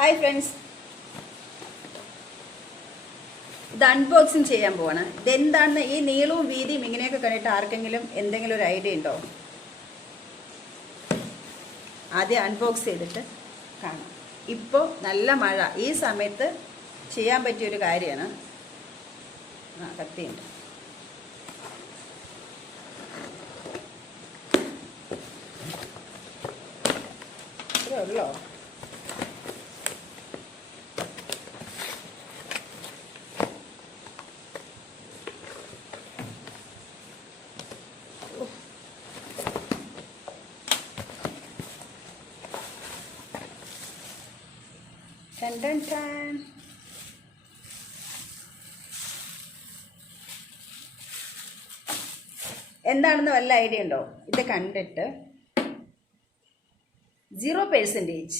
Hi friends, ഇത് unboxing ചെയ്യാൻ പോവാണ്. ഇതെന്താണെന്ന് ഈ നീളവും വീതിയും ഇങ്ങനെയൊക്കെ കണ്ടിട്ട് ആർക്കെങ്കിലും എന്തെങ്കിലും ഒരു ഐഡിയ ഉണ്ടോ? ആദ്യം അൺബോക്സ് ചെയ്തിട്ട് കാണാം. ഇപ്പോൾ നല്ല മഴ, ഈ സമയത്ത് ചെയ്യാൻ പറ്റിയൊരു കാര്യമാണ്. കത്തിയുണ്ട്. ഇത്രേ ഉള്ളോ? Dun, dun, dun. എന്താണെന്ന് വല്ല ഐഡിയ ഉണ്ടോ? ഇത് കണ്ടിട്ട് 0%.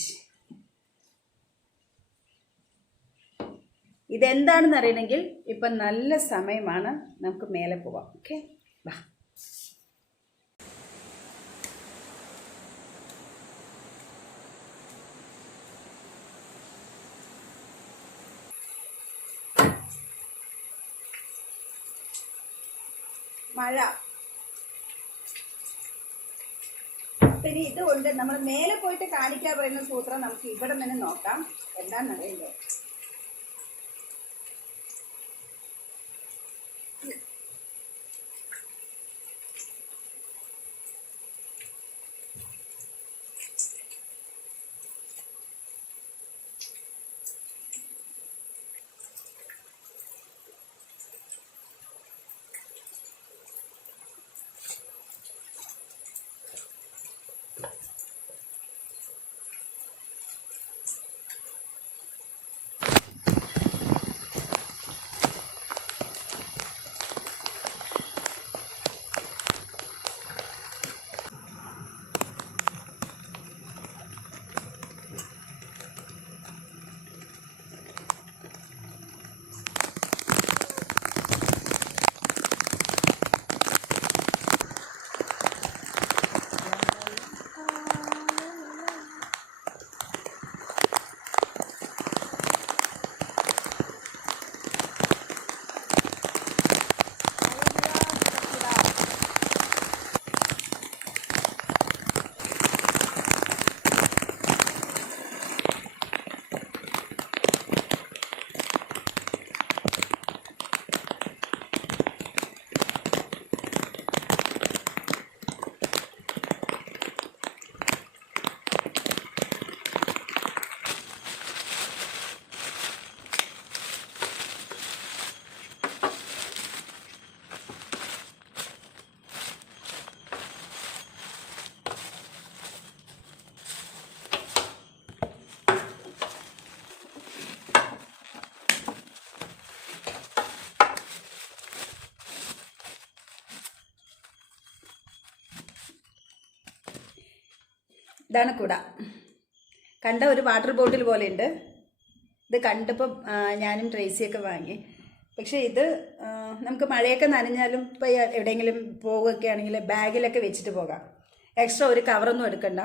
ഇതെന്താണെന്ന് അറിയണമെങ്കിൽ ഇപ്പം നല്ല സമയമാണ്, നമുക്ക് മേലെ പോവാം. ഓക്കെ, വാ. മഴ പിന്നെ ഇതുകൊണ്ട് നമ്മൾ മേലെ പോയിട്ട് കാണിക്കാൻ പറയുന്ന സൂത്രം നമുക്ക് ഇവിടെ തന്നെ നോക്കാം. എന്താണെന്നറിയില്ലേ? ഇതാണ് കുട. കണ്ട ഒരു വാട്ടർ ബോട്ടിൽ പോലെ ഉണ്ട്. ഇത് കണ്ടപ്പോൾ ഞാനും ട്രേസിയൊക്കെ വാങ്ങി. പക്ഷേ ഇത് നമുക്ക് മഴയൊക്കെ നനഞ്ഞാലും ഇപ്പോൾ എവിടെയെങ്കിലും പോകുകയൊക്കെ ആണെങ്കിൽ ബാഗിലൊക്കെ വെച്ചിട്ട് പോകാം. എക്സ്ട്രാ ഒരു കവറൊന്നും എടുക്കണ്ട,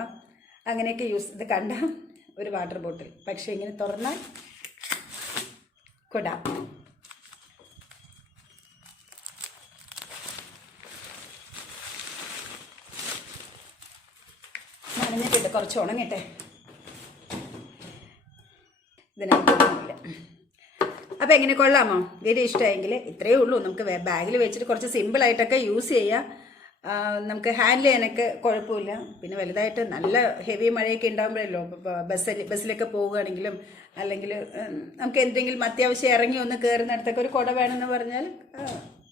അങ്ങനെയൊക്കെ യൂസ്. ഇത് കണ്ട ഒരു വാട്ടർ ബോട്ടിൽ, പക്ഷേ ഇങ്ങനെ തുറന്നാൽ കുട. നനഞ്ഞിട്ട് കുറച്ച് ഉണങ്ങട്ടെ. ഇതിനകത്തൊന്നുമില്ല. അപ്പോൾ എങ്ങനെ, കൊള്ളാമോ? വീഡിയോ ഇഷ്ടമായെങ്കിൽ ഇത്രയേ ഉള്ളൂ. നമുക്ക് ബാഗിൽ വെച്ചിട്ട് കുറച്ച് സിമ്പിളായിട്ടൊക്കെ യൂസ് ചെയ്യാം. നമുക്ക് ഹാൻഡിൽ ചെയ്യാനൊക്കെ കുഴപ്പമില്ല. പിന്നെ വലുതായിട്ട് നല്ല ഹെവി മഴയൊക്കെ ഉണ്ടാകുമ്പോഴല്ലോ, ബസ്സിലൊക്കെ പോവുകയാണെങ്കിലും അല്ലെങ്കിൽ നമുക്ക് എന്തെങ്കിലും അത്യാവശ്യം ഇറങ്ങി ഒന്ന് കയറുന്നിടത്തൊക്കെ ഒരു കുട വേണമെന്ന് പറഞ്ഞാൽ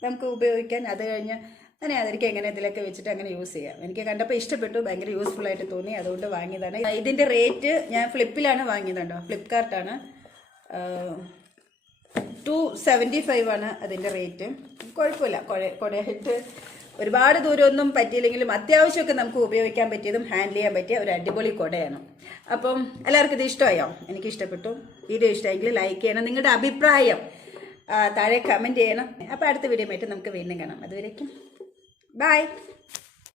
നമുക്ക് ഉപയോഗിക്കാൻ. അത് കഴിഞ്ഞ് അങ്ങനെ അതിലേക്ക് എങ്ങനെ ഇതിലൊക്കെ വെച്ചിട്ട് അങ്ങനെ യൂസ് ചെയ്യാം. എനിക്ക് കണ്ടപ്പോൾ ഇഷ്ടപ്പെട്ടു, ഭയങ്കര യൂസ്ഫുൾ ആയിട്ട് തോന്നി, അതുകൊണ്ട് വാങ്ങിയതാണ്. ഇതിൻ്റെ റേറ്റ് ഞാൻ ഫ്ലിപ്പിലാണ് വാങ്ങിയതുണ്ടോ, ഫ്ലിപ്കാർട്ടാണ്. 275 ആണ് അതിൻ്റെ റേറ്റ്. കുഴപ്പമില്ല. കുടയായിട്ട് ഒരുപാട് ദൂരമൊന്നും പറ്റിയില്ലെങ്കിലും അത്യാവശ്യമൊക്കെ നമുക്ക് ഉപയോഗിക്കാൻ പറ്റിയതും ഹാൻഡിൽ ചെയ്യാൻ പറ്റിയ ഒരു അടിപൊളി കുടയാണ്. അപ്പം എല്ലാവർക്കും ഇത് ഇഷ്ടമായോ? എനിക്ക് ഇഷ്ടപ്പെട്ടു. വീഡിയോ ഇഷ്ടമെങ്കിൽ ലൈക്ക് ചെയ്യണം, നിങ്ങളുടെ അഭിപ്രായം താഴെ കമൻറ്റ് ചെയ്യണം. അപ്പോൾ അടുത്ത വീഡിയോ ആയിട്ട് നമുക്ക് വീണ്ടും കാണാം. അതുവരേക്കും ബൈ.